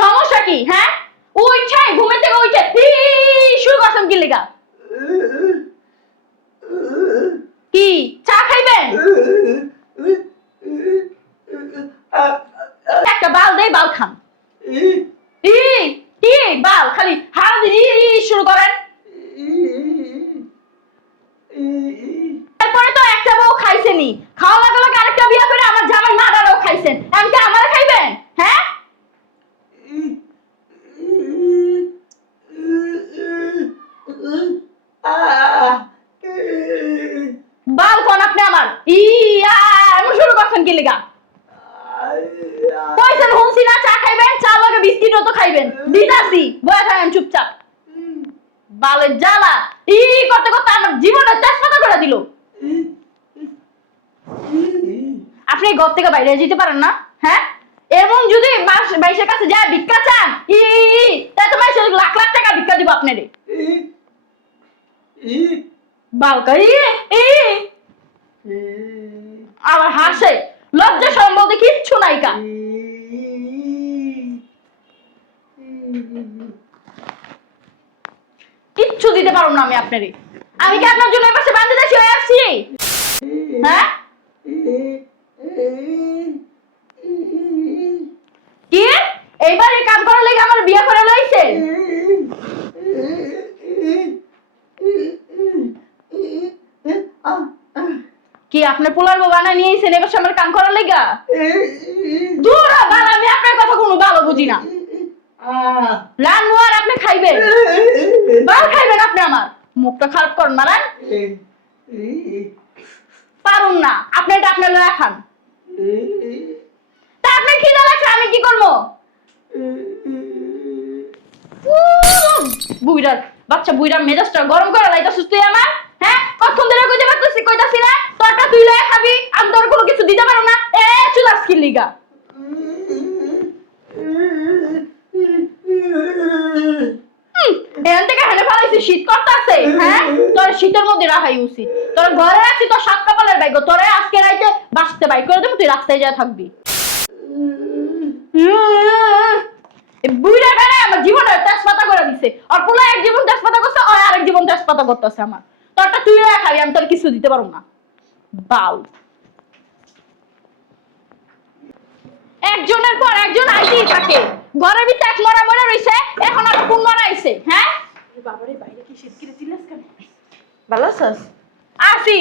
সমস্যা কি? হ্যাঁ, উঠছাই ঘুমের থেকে উঠে শুরু করছেন কি লেগা? কি চা খাইবেন? একটা বাল দেই, বাল খান। কি বাল খালি হারা দিন শুরু করেন। তারপরে তো একটা বউ খাইছেনি, খাওয়া লাগলো আরেকটা বিয়া করে আমার জামাই মাদারও খাইছেন, এমনকি আমারে খাইবেন? হ্যাঁ, বাল কোন আপনি আমার এমন শুরু করছেন কি লেগা? কইছেন হুমছি না চা খাইবেন, চা লগে বিস্কিটও তো খাইবেন, দিতাছি বয়া থাকেন চুপচাপ। বালের জ্বালা করতে করতে আমার জীবনটা তেজপাতা করে দিল। আপনি ঘর থেকে বাইরে যেতে পারেন না? হ্যাঁ, এমন যদি বাইশের কাছে যায় ভিক্ষা চান তাই তো বাইশে লাখ লাখ টাকা ভিক্ষা দিব আপনারে। বালকা আবার হাসে, লজ্জা শরম বলতে কিচ্ছু নাই কা। কিচ্ছু দিতে পারবো না আমি আপনারে। আমি কি আপনার জন্য এপাশে বাংলাদেশে হয়ে আসছি? হ্যাঁ, কি এইবার এই কাম করার লাগি আমার বিয়ে করে লইছে? কি আপনার পোলার বউ বানা নিয়েছেন এবার আমার কাম করার লাগা? দূর বাল, আমি আপনার কথা কোনো ভালো বুঝি না। রান্নার আপনি খাইবেন, বাল খাইবেন আপনি? আমার মুখটা খারাপ করেন মারান পারুন না আপনি, এটা আপনার লয়া খান। তা আপনি খিদা লাগছে, আমি কি করবো? বুইড়ার বাচ্চা, বুইড়ার মেজাজটা গরম করে লাইতাছিস তুই আমার। হ্যাঁ, কতক্ষণ ধরে কইতাছি না তোরটা তুই লয়া খাবি, আমি তোর কোনো কিছু দিতে পারবো না। চুলাস কি লিগা? এখান থেকে হেনে ফেলাইছি, শীত করতেছে। হ্যাঁ, তোর শীতের মধ্যে রাখাই উচিত। তোর ঘরে রাখছি তোর সাত কপালের বাইক, তোরে আজকে রাইতে বাঁচতে বাইক করে দেবো, তুই রাস্তায় যা থাকবি। বুইড়া বেড়ায় আমার জীবনে তেজপাতা করে দিছে, আর পোলা এক জীবন তেজপাতা করছে, আর আরেক জীবন তেজপাতা করতেছে আমার। তোরটা তুই খাবি, আমি তোর কিছু দিতে পারবো না। বাল, একজনের পর একজন আইতেই থাকে। ঘরের ভিতরে এক মরা মরে রইছে, এখন আর কোন মরা আইছে? হ্যাঁ, বাবারে বাইরে কি শীত করে চিল্লাস কেন? ভালো আছিস? আসি।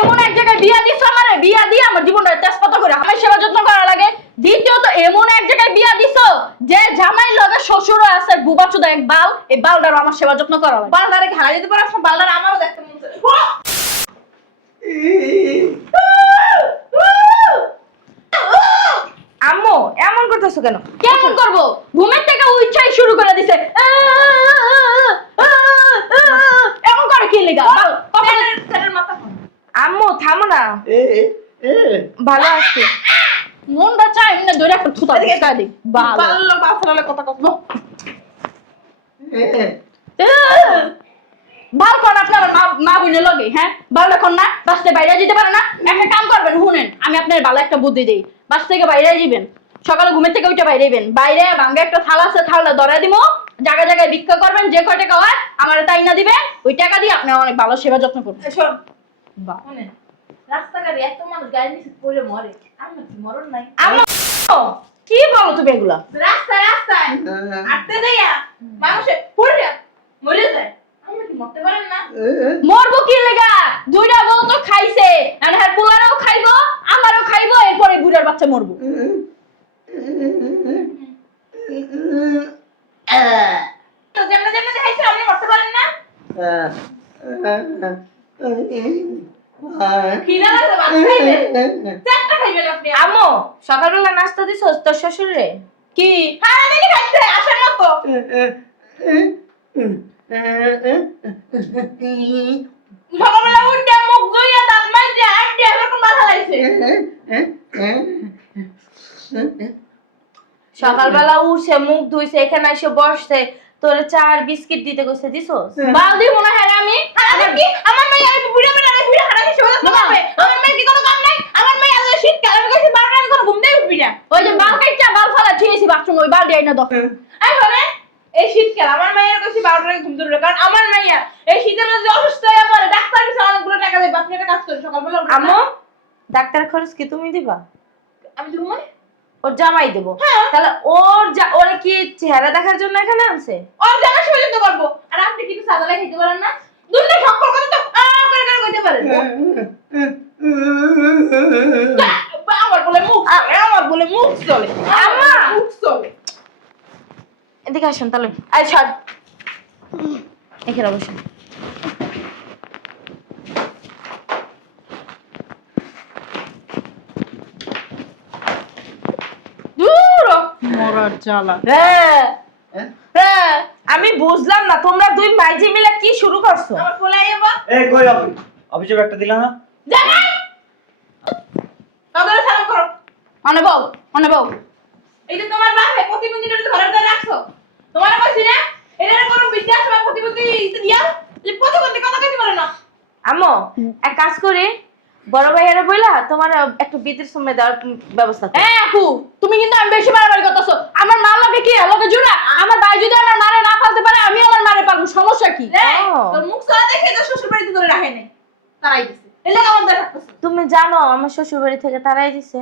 এমন এক জায়গায় বিয়া দিছ আমারে, বিয়া দিয়ে আমার জীবনটা তেজপাতা করে আমার সেবা যত্ন করা লাগে। দ্বিতীয়ত এমন এক জায়গায় বিয়া দিছ যে জামাই লগে শ্বশুরও আছে, বুবাচুদা এক বাল, এই বালটারও আমার সেবা যত্ন করা লাগে। বালদারে ঘাড়া দিতে পারছ, বালদার আমারও দেখতে মন চায়। আম্মু এমন করতেছো কেন? কেমন করব? ঘুমের থেকে উচ্ছাই শুরু করে দিছে, এমন করে কি লাগা? আম্মু থামো না, ভালো আছি। মনটা চাই না ধরে একটা থুতা দিস্তা দি। বাল পাল্লো বাছরালে কথা কব। বাল কোন আপনার মা বুঝে লগে? হ্যাঁ, বাল এখন না বাসতে বাইরে যেতে পারে না। একটা কাম করবেন, শুনেন আমি আপনার ভালো একটা বুদ্ধি দেই। বাস থেকে বাইরে যাবেন, সকালে ঘুমের থেকে উঠে বাইরে যাবেন, বাইরে ভাঙ্গা একটা থালা আছে, থালা ধরে দিব, জায়গায় জায়গায় ভিক্ষা করবেন, যে কয় টাকা হয় আমার তাই না দিবেন, ওই টাকা দিয়ে আপনার অনেক ভালো সেবা যত্ন করবেন। শোন শুনেন, রাস্তাঘাটে এত মানুষ গাড়ি নিচে পড়ে মরে, আমার কি মরণ নাই? আম্মু কি বলো তুমি এগুলা? রাস্তায় রাস্তায় আটতে দেয়া মানুষে পড়ে মরে যায়, আমরা কি মরতে পারেন না? মরবো কি লেগা? দুইটা বউ তো খাইছে, আর হ্যাঁ পোলারও খাইবো, আমারও খাইবো, এরপরে বুড়ার বাচ্চা মরবো। তো যেমন যেমন দেখাইছে আপনি মরতে পারেন না? খিদা লাগছে, ভাত খাইবেন, চারটা খাইবেন আপনি। আম্মু সকালবেলা নাস্তা দিছস তোর শ্বশুরে? কি সারাদিনই খাইছে আসার মতো। সকালবেলা উঠে মুখ ধুইয়া দাঁত মাজে হাঁটতে এরকম মাথা লাগছে। সকালবেলা উঠছে মুখ ধুইছে, এখানে এসে বসছে, তোরে চা আর বিস্কিট দিতে কইছে, দিছস? বাল দিব না? হ্যাঁ আমি আমার মেয়ে আমি বুড়া বেলা বুড়া হারা কিছু বলছ না। আমার মেয়ে কি কোনো কাম নাই? আমার মেয়ে আজ শীত কাল আমি কইছি 12টা কোনো ঘুম দেই উঠবি না। ওই যে বাল কাইটা বাল ফলা ঠিয়েছি বাচ্চা বাথরুম ওই বালতি আইনা দাও। এই ঘরে এই শীতকাল আমার মায়ের কাছে 12টার আগে ঘুম ধরে উঠে। কারণ আমার মাইয়া এই শীতের মধ্যে অসুস্থ হয়ে পড়ে, ডাক্তার কাছে অনেকগুলো টাকা দেয়, আপনি একটা কাজ করেন সকালবেলা উঠে আম্মু ডাক্তারের খরচ কি তুমি দিবা? আমি দেবো মানে ওর জামাই দেবো। হ্যাঁ। তাহলে ওর কি চেহারা দেখার জন্য এখানে আনছে? ওর জানা সহ্য তো করবো। আর আপনি কিন্তু সাদা লাই খেতে পারেন না, দুধটা শক্কর কথা তো করে করে কইতে পারেন। আমার বলে মুখ চলে, আমার বলে মুখ চলে, আম্মা! মুখ চলে। এদিকে আসুন তাহলে। আই ছাড়। এখানে বসুন। দূর মরার জ্বালা। হ্যাঁ হ্যাঁ, আমি বুঝলাম না তোমরা দুই মাইজি মিলে কি শুরু করছো? আমার পোলাই এবার এই কই অফিসে একটা দিলা না? জানা তাদের সালাম করো। অনে বউ এই যে তোমার বাপে প্রতিবন্ধীটা ঘরের ভিতরে রাখছো, তোমার কইছি না এটার কোনো বিদ্যা সব প্রতিবন্ধী দিয়া যে প্রতিবন্ধী কথা কইতে পারে না। আম্মু এক কাজ করি, বড় ভাইয়ারা বইলা তোমার একটু বিদ্যুৎ সময় দেওয়ার ব্যবস্থা করো। আপু তুমি কিন্তু আমি বেশি বাড়াবাড়ি করতেছো। আমার মা লগে কি লগে জুড়া? আমার ভাই যদি আমার মারে না পালতে পারে আমি আমার মারে পালবো, সমস্যা কি? এই ও। তোর মুখ চলা দেখে তো শ্বশুর বাড়িতে ধরে রাখে নাই, তারাই দিছে এলে কেমন দেখাচ্ছে। তুমি জানো আমার শ্বশুর বাড়ি থেকে তারাই দিছে।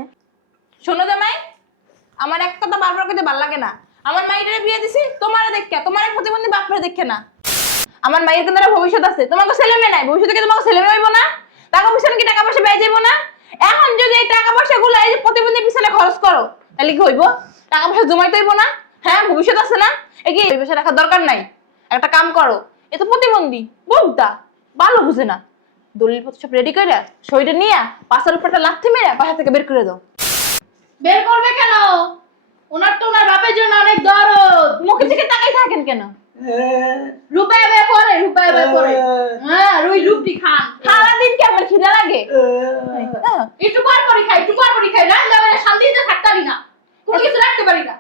শোনো জামাই, আমার এক কথা বারবার কইতে ভাল লাগে না। আমার মাইয়ের বিয়ে দিছি তোমারে দেখে, তোমার প্রতিবন্ধী বাপরে দেখে না। আমার মায়ের কিন্তু একটা ভবিষ্যৎ আছে, তোমাকে ছেলে মেয়ে নাই, ভবিষ্যতে কি তোমাকে ছেলে মেয়ে হইব না? টাকা পয়সা কি টাকা পয়সা বেয়ে যাইব না? এখন যদি এই টাকা পয়সা গুলো এই যে প্রতিবন্ধীর পিছনে খরচ করো তাহলে কি হইব? টাকা পয়সা জমাইতে হইব না? হ্যাঁ, ভবিষ্যৎ আছে না? এই কি এই পয়সা রাখার দরকার নাই। একটা কাম করো, এ তো প্রতিবন্ধী বুঝদা, ভালো বুঝে না, দলিল পত্র সব রেডি করে শরীরে নিয়ে পাশের উপর একটা লাথি মেরে বাসা থেকে বের করে দাও। বের করবে কেন? ওনার তো ওনার বাপের জন্য অনেক দরদ। মুখে থেকে তাকাই থাকেন কেন? রূপায় বে পরে হ্যাঁ রুই রুটি খান। সারাদিন কি আমার খিদা লাগে? একটু পর পরই খাই রান্না করে শান্তিতে থাকতে পারি না, কোনো কিছু রাখতে পারি না।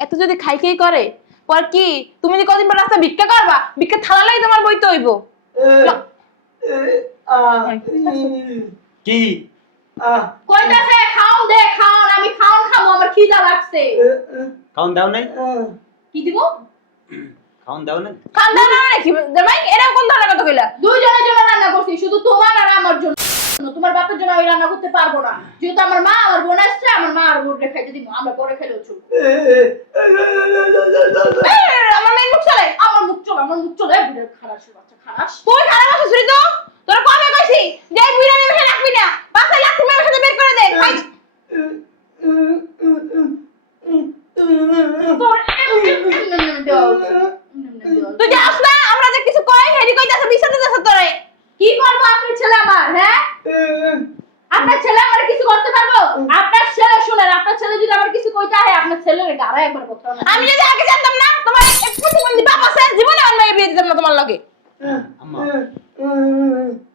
এত যদি খাই খাই করে পর কি তুমি যদি কদিন পর রাস্তা ভিক্ষা করবা, ভিক্ষা থালা লাগি তোমার বইতে হইব। কি কইতাছে খাওন দে খাওন, আমি খাওন খাবো, আমার খিদা লাগছে। খাওন দাও নাই? কি দিব? খাওন দাও নাই? খান দাও না নাকি জামাই? এরা কোন ধরনের কথা কইলা? দুইজনের জন্য রান্না করছি, শুধু তোমার আর আমার জন্য। তোমার বাপের জন্য আমি রান্না করতে পারবো না, যেহেতু আমার মা আমার বোন আসছে, আমার মা আর বোনকে খাইতে দিব, আমরা পরে খেলেও চলবো। আমার মেয়ে মুখ চলে, আমার মুখ চলে খারাপ বাচ্চা খারাপ। তুই খারাপ আছিস রে তো? তোর কবে কইছি যে এই বুইরা নিয়ে রাখবি না, বাসায় লাথি মেরে সাথে বের করে দে। ভাই তুই যাস না, আমরা যে কিছু কই হেডি কইতাছ বিছাতে যাস তোরে। কি করবো? আপনার ছেলে আমার, হ্যাঁ আপনার ছেলে আমার কিছু করতে পারবো? আপনার ছেলে শুনেন, আপনার ছেলে যদি আমার কিছু কইতে হয় আপনার ছেলের গাড়া একবার করতে হবে। আমি যদি আগে জানতাম না তোমার এক প্রতিবন্ধী বাপ আছে, জীবনে আমার মেয়ে বিয়ে দিতাম না তোমার লগে। আম্মা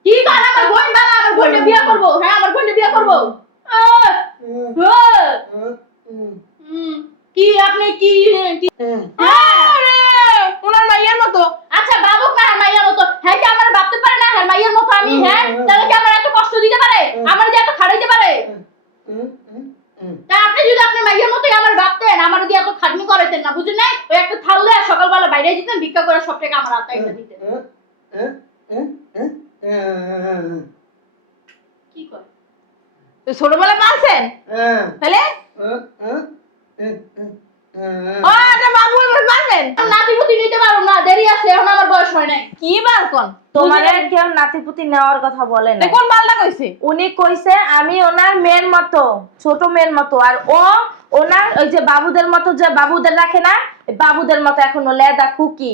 কি কর? আমার বোন বাবা, আমার বোনকে বিয়ে করবো, হ্যাঁ আমার বোনকে বিয়ে করবো। কি আপনি কি ওনার মাইয়ার মতো। আচ্ছা বাবু কার মাইয়ার মতো? হ্যাঁ কি আমার ভাবতে পারে না হ্যাঁ মাইয়ার মতো আমি? হ্যাঁ তাহলে কি আমার এত কষ্ট দিতে পারে? আমার যে এত খাড়াইতে পারে? তা আপনি যদি আপনার মাইয়ার মতোই আমার ভাবতেন, আমার যদি এত খাটনি করাইতেন না, বুঝেন নাই? ওই একটা থাললে সকালবেলা বাইরে দিতেন, ভিক্ষা করে সব টাকা আমার হাতে এনে দিতেন। কি করে? তো ছোটবেলায় পালছেন তাহলে ও এটা বাবু পালবেন। নাতিপুতি নিতে পারো না, দেরি আছে, এখন আমার বয়স হয় নাই। কি বালকন তোমার কেউ নাতিপুতি নেওয়ার কথা বলে না। কোন বালটা কইছে? উনি কইছে আমি ওনার মেয়ের মতো, ছোট মেয়ের মতো, আর ও ওনার ওই যে বাবুদের মতো, যে বাবুদের রাখে না, এই বাবুদের মতো এখনো লেদা খুকি।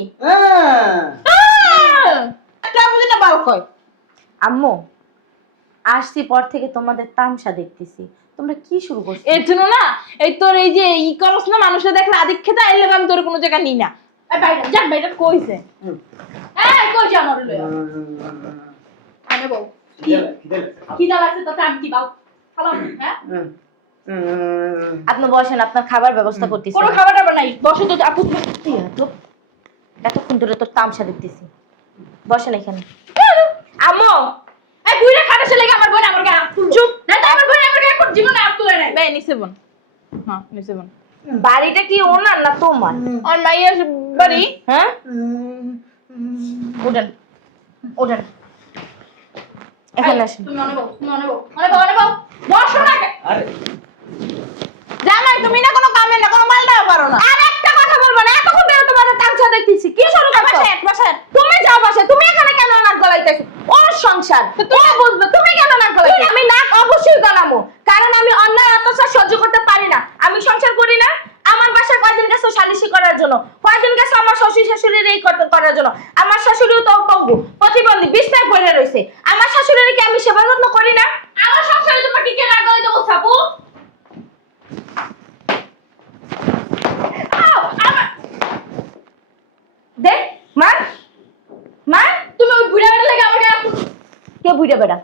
একটা বুঝি না বাল কয়। আম্মু আসছি পর থেকে তোমাদের তামসা দেখতেছি, তোমরা কি শুরু করছো? এর জন্য না এই তোর এই যে ই করস না, মানুষের দেখলে আদিক খেতে আইলে আমি তোর কোনো জায়গা নিই না। এই বাইরে যান, বাইরে কইছে এই কই যান ওরে লইয়া আনে বউ। কি দা লাগছে তো আমি কি বাল খালাম? হ্যাঁ আপনি বসেন, আপনার খাবার ব্যবস্থা করতেছি। কোনো খাবার টাবার নাই, বসো তো আপু। এতক্ষণ ধরে তোর তামসা দেখতেছি, বসেন এখানে। আম্মু এই বুইরা খাটাছে লাগি আমার বোন আমার গায়ে চুপ না, তো আমার বোন আমার গায়ে কোন জীবনে হাত তুলে নাই। বে নিচে বোন, হ্যাঁ নিচে বোন। বাড়িটা কি ওনার না তোমার? আমার মাইয়ের বাড়ি। হ্যাঁ, ওঠেন ওঠেন, এখানে আসেন। তুমি অনেক বউ, তুমি অনেক বউ, অনেক বউ, অনেক বউ। বসো না কে- আরে জামাই তুমি না কোনো কামে না, কোনো মালটাও পারো না। আর একটা কথা বলবো না, এতক্ষণ ধরে তোমার তামসা দেখতেছি, কি শুরু করছো? বসেন। তুমি যাও বাসে, তুমি এখানে কেন নাক গলাইতেছো? ওর সংসার তুমি বুঝবে, তুমি কেন নাক গলাইতেছো? আমি নাক অবশ্যই গলামো, কারণ আমি অন্যায় অত্যাচার সহ্য করতে পারি না। আমি সংসার করি না। আমার বাসায় কয়দিন গেছো সালিশি করার জন্য, কয়দিন গেছো আমার শ্বশুর শাশুড়ির এই করার জন্য। আমার শাশুড়িও তো পঙ্গু, প্রতিবন্ধী, বিছনায় পড়ে রয়েছে। আমার শাশুড়ির কি আমি সেবা যত্ন করি না? আমার সংসারে তোমার কি কে রাগ হইতে বলছ আপু? দে মা, মা, তুমি ওই বুড়া বেটা লাগে আমাকে কে বুইড়া বেড়া?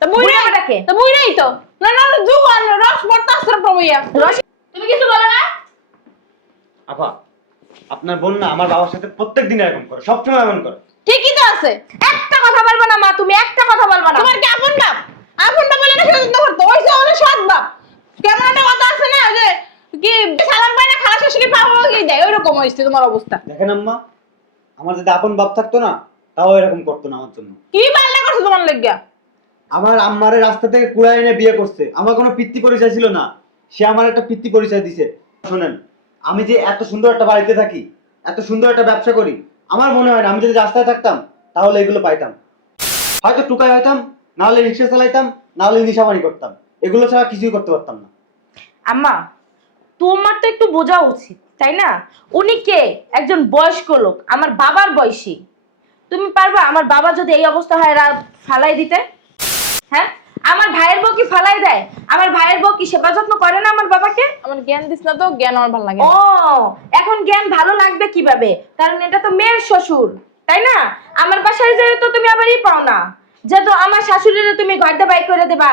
তো বুইড়া বেটা কে? তো বুইড়াই তো। না না জুয়ান রস বর্তাস্ত্র প্রবইয়া। রস- তুমি কিছু বলো না? আপা, আপনার বোন না আমার বাবার সাথে প্রত্যেকদিন এরকম করে, সবসময় এমন করে। ঠিকই তো আছে। একটা কথা বলবা না মা, তুমি একটা কথা বলবা না। তোমার কি আপন বাপ? আপন বাপ বলে না সেটা চিন্তা করতো। ওই যে ওদের সৎ বাপ। কেমন একটা কথা আছে না যে কি সালাম পায় না খালা শাশুড়ি পাবো কি দেয়, ওইরকম হয়েছে তোমার অবস্থা। দেখেন আম্মা, আমার যদি আপন বাপ থাকতো না তাও এরকম করতো না আমার জন্য। কি পাল্লা করছো তোমার লেগা? আমার আম্মারে রাস্তা থেকে কুড়ায় এনে বিয়ে করছে, আমার কোনো পিতৃ পরিচয় ছিল না, সে আমার একটা পিতৃ পরিচয় দিছে। শোনেন, আমি যে এত সুন্দর একটা বাড়িতে থাকি, এত সুন্দর একটা ব্যবসা করি, আমার মনে হয় না আমি যদি রাস্তায় থাকতাম তাহলে এগুলো পাইতাম। হয়তো টুকাই হইতাম, না হলে রিক্সা চালাইতাম, না হলে নিশামারি করতাম, এগুলো ছাড়া কিছুই করতে পারতাম না। আম্মা, তোমার তো একটু বোঝা উচিত, তাই না? উনি কে? একজন বয়স্ক লোক, আমার বাবার বয়সী। তুমি পারবা আমার বাবা যদি এই অবস্থা হয় ফালাই দিতে? হ্যাঁ, আমার ভাইয়ের বউ কি ফালাই দেয়? আমার ভাইয়ের বউ কি সেবা যত্ন করে না আমার বাবাকে? আমার জ্ঞান দিস না তো, জ্ঞান আমার ভালো লাগে ও, এখন জ্ঞান ভালো লাগবে কিভাবে? কারণ এটা তো মেয়ের শ্বশুর, তাই না? আমার বাসায় যেয়ে তো তুমি আবার পাও না, যেহেতু আমার শাশুড়িরে তুমি ঘরটা বাই করে দেবা,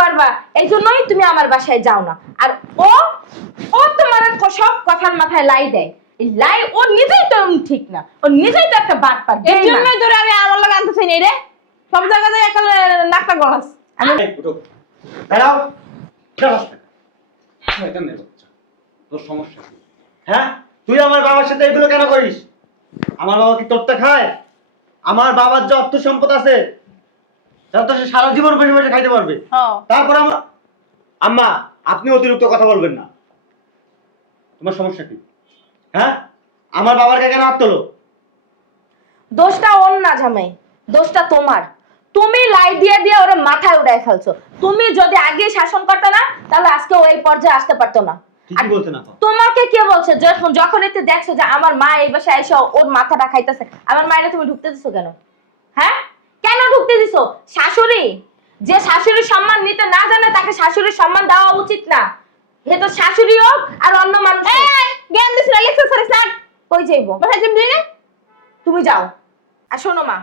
করবা, এই জন্যই তুমি আমার বাসায় যাও না। আর ও ও তোমার সব কথার মাথায় লাই দেয়। এই লাই ও নিজেই তো ঠিক না, ও নিজেই তো একটা বাটপার। এর জন্যই তোরে আমি আমার লাগে আনতে চাই না রে। সব জায়গাতে একটা নাকটা গলাস। এই, উঠো, দাঁড়াও, উঠে বসো। শয়তান মেয়ে বাচ্চা, তোর সমস্যা কি? হ্যাঁ, তুই আমার বাবার সাথে এগুলো কেন করিস? আমার বাবা কি তোরটা খায়? আমার বাবার যে অর্থ সম্পদ আছে তাহলে তো সে সারা জীবন বসে বসে খাইতে পারবে। হ্যাঁ। তারপর আম্মা, আপনি অতিরিক্ত কথা বলবেন না। তোমার সমস্যা কি? হ্যাঁ, আমার বাবাকে কেন হাত তোলো? দোষটা ওর না জামাই, দোষটা তোমার। তুমি লাই দিয়ে দিয়ে ওরা মাথায় উড়াই ফেলছো। তুমি যদি আগে শাসন করতে না, তাহলে আজকে ওই পর্যায়ে আসতে পারতো না। ঠিকই বলছেন আপা। তোমাকে কে বলছে? যখন এতে দেখছো যে আমার মা এই বাসায় এসে ওর মাথাটা খাইতেছে, আমার মায়ের তুমি ঢুকতে দিছো কেন? হ্যাঁ, কেন ঢুকতে দিছো? শাশুড়ি, যে শাশুড়ির সম্মান নিতে না জানে তাকে শাশুড়ির সম্মান দেওয়া উচিত না। হে তো শাশুড়ি হোক আর অন্য মানুষ হোক। জ্ঞান দিস না, লেকচার ছাড়িস না। কই যাইবো? বাসায় যাবি না? তুমি যাও। আর শোনো মা,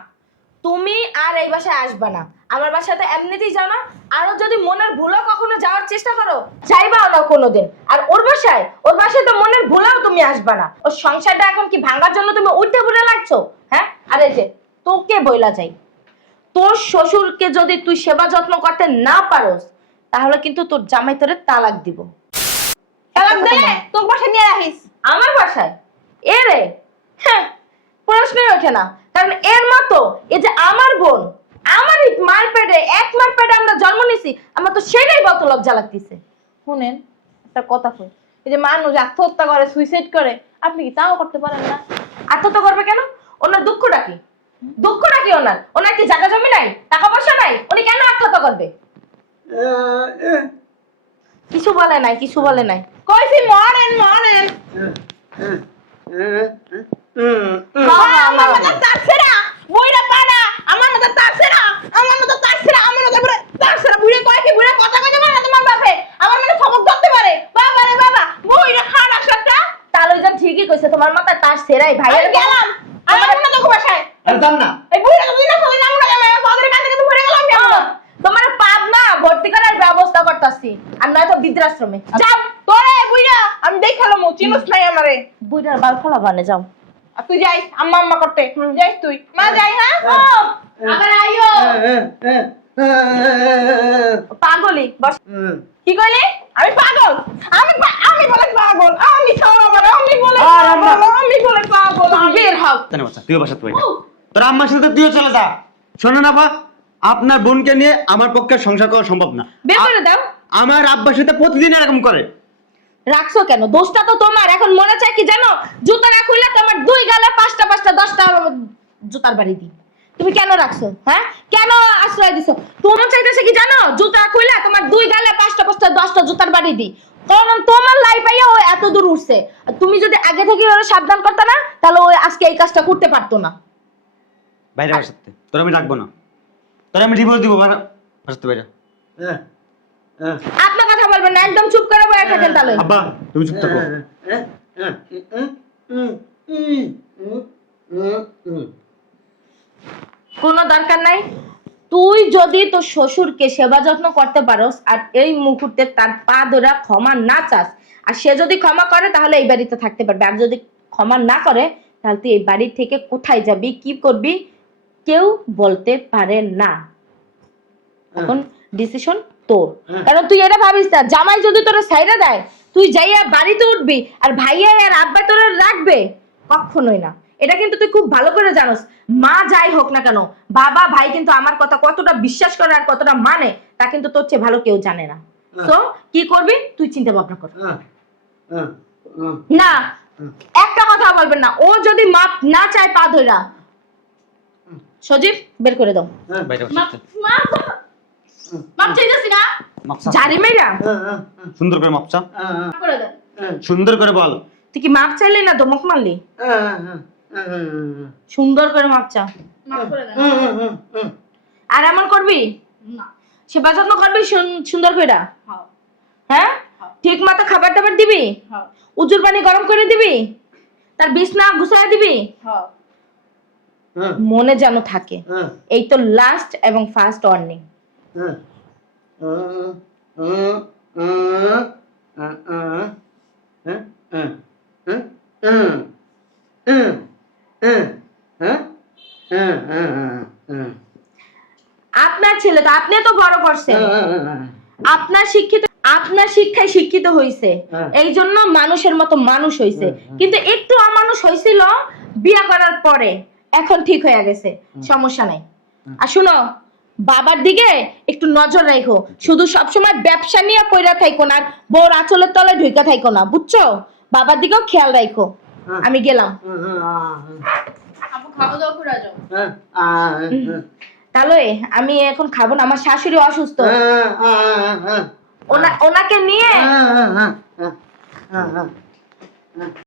তুমি আর এই বাসায় আসবে না। আমার বাসাতে এমনিতেই যাও না। আরো যদি মনের ভুলেও কখনো যাওয়ার চেষ্টা করো, যাইবাও না কোনোদিন। আর ওর বাসায় তো মনের ভুলেও তুমি আসবে না। ওর সংসারটা এখন কি ভাঙার জন্য তুমি উঠে পড়ে লাগছো? হ্যাঁ, আর এই যে তোকে বইলা যাই, তোর শ্বশুরকে যদি তুই সেবা যত্ন করতে না পারোস, তাহলে কিন্তু তোর জামাই তোরে তালাক দিব। তালাক দে, তোর বাসায় নিয়ে রাখিস। আমার বাসায় এরে? হ্যাঁ, প্রশ্নই ওঠে না। কারণ এর মতো এই যে আমার বোন, আমার মার পেটে, এক মার পেটে আমরা জন্ম নিছি, আমার তো সেটাই কত লজ্জা লাগতেছে। শুনেন একটা কথা কই, এই যে মানুষ আত্মহত্যা করে, সুইসাইড করে, আপনি কি তাও করতে পারেন না? আত্মহত্যা করবে কেন? ওনার দুঃখটা কি? দুঃখটা কি ওনার? ওনার কি জায়গা জমি নাই, টাকা পয়সা নাই? উনি কেন আত্মহত্যা করবে? কিছু বলে নাই, কিছু বলে নাই। কইছি মরেন মরেন। আমার মতো তারছে না, বুইড়া পানা, আমার মতো তারছে না, আমার মতো তারছে না, আমার মতো বুড়া তারছে না। বুড়ে কয় কি বুড়ে কথা কইতে পারে না তোমার বাপে? আমার মনে সবক ধরতে পারে? বাবা রে বাবা, বুইড়া খাড়া সবটা। তাহলে যে ঠিকই কইছে, তোমার মাথায় তার সেরাই ভাই। আমি গেলাম, আমার মনে তো বাসায়। আরে যান না। এই বুইড়া তো দিনা চলে যাবো না, আমার বাদের কাছে কিন্তু ভরে গেলাম আমি। তোমার পাবনা ভর্তি করার ব্যবস্থা করতেছি, আর নয়তো বৃদ্ধাশ্রমে যাও তোরে বুইড়া, আমি দেখালাম চিনস নাই আমারে। বুইড়ার বাল ফলা বানে যাও। আর তুই যাইস আম্মা আম্মা করতে, যাইস তুই। মা যাই, হ্যাঁ আবার আইও। পাগলি বস। কি কইলি? আমি পাগল? আমি বলে পাগল? তুইও বাসাতে বাইরে তোর আম্মার সাথে তুইও চলে যা। শোনো না বা, আপনার বোনকে নিয়ে আমার পক্ষে সংসার করা সম্ভব না। বের করে দাও। আমার আব্বার সাথে প্রতিদিন এরকম করে। রাখছো কেন? দোষটা তো তোমার। এখন মনে চায় কি জানো, জুতা না খুললে তোমার দুই গালে পাঁচটা 10টা জুতার বাড়ি দিই। তুমি কেন রাখছো? হ্যাঁ, কেন আশ্রয় দিছো? তোমার চাইতেছে কি জানো, জুতা খুললে তোমার দুই গালে 5টা 10টা জুতার বাড়ি দিই। কারণ তোমার লাই পাইয়া ও এত দূর উঠছে। আর তুমি যদি আগে থেকে ওরা সাবধান করতে না, তাহলে ও আজকে এই কাজটা করতে পারতো না। বাইরে বাসাতে তোর আমি রাখবো না, তোর আমি ডিভোর্স দিব। বাসাতে বাইরে। আপনার কথা বলবেন না, একদম চুপ করে বসে থাকেন তাহলে। আব্বা তুমি চুপ থাকো। কোনো দরকার নাই। তুই যদি তোর শ্বশুরকে সেবা যত্ন করতে পারোস আর এই মুহূর্তে তার পা ধরে ক্ষমা না চাস, আর সে যদি ক্ষমা করে তাহলে এই বাড়িতে থাকতে পারবে, আর যদি ক্ষমা না করে তাহলে তুই এই বাড়ি থেকে কোথায় যাবি, কি করবি কেউ বলতে পারে না। এখন ডিসিশন তোর। কারণ তুই এটা ভাবিস না, জামাই যদি তোরে ছাইড়া দেয় তুই যাইয়া বাড়িতে উঠবি আর ভাইয়া আর আব্বা তোরে রাখবে, কখনোই না। এটা কিন্তু তুই খুব ভালো করে জানোস। মা যাই হোক না কেন, বাবা ভাই কিন্তু আমার কথা কতটা বিশ্বাস করে আর কতটা মানে তা কিন্তু তোর চেয়ে ভালো কেউ জানে না। তো কি করবি তুই চিন্তা ভাবনা কর। না, একটা কথা বলবেন না। ও যদি মাপ না চায় পা ধইরা, সজীব বের করে দাও। বাইরে মাপ বাসাতে মাপ মাপ চাইতেছি না। মাপসা জারি মেরা সুন্দর করে মাপসা, মাপ করে দেন। সুন্দর করে বল। তুই কি মাপ চাইলি না ধমক মারলি? সুন্দর করে মাপ চা। মাপ করে দেন। আর এমন করবি? না। সেবা যত্ন করবি সুন্দর করে? হ্যাঁ হ্যাঁ, ঠিক মতো খাবার টাবার দিবি, হ্যাঁ উজুর পানি গরম করে দিবি, তার বিছনা গুছায় দিবি, হ্যাঁ। মনে যেন থাকে। এই তো লাস্ট এবং ফার্স্ট ওয়ার্নিং। আপনার ছেলে তো আপনি তো বড় করছেন, আপনার শিক্ষায় শিক্ষিত হইছে, এই জন্য মানুষের মতো মানুষ হইছে। কিন্তু একটু অমানুষ হয়েছিল বিয়ে করার পরে, এখন ঠিক হয়ে গেছে, সমস্যা নাই। আর শুনো, বাবার দিকে একটু নজর রাখো। শুধু সবসময় ব্যবসা নিয়ে পয়রা থাইকো না, আর বউর আঁচলের তলে ঢুকে থাইকো না, বুঝছো? বাবার দিকেও খেয়াল রাখো। আমি গেলাম। আপু খাওয়া দাওয়া করে যাও। তাহলে আমি এখন খাবো না, আমার শাশুড়ি অসুস্থ, ওনাকে নিয়ে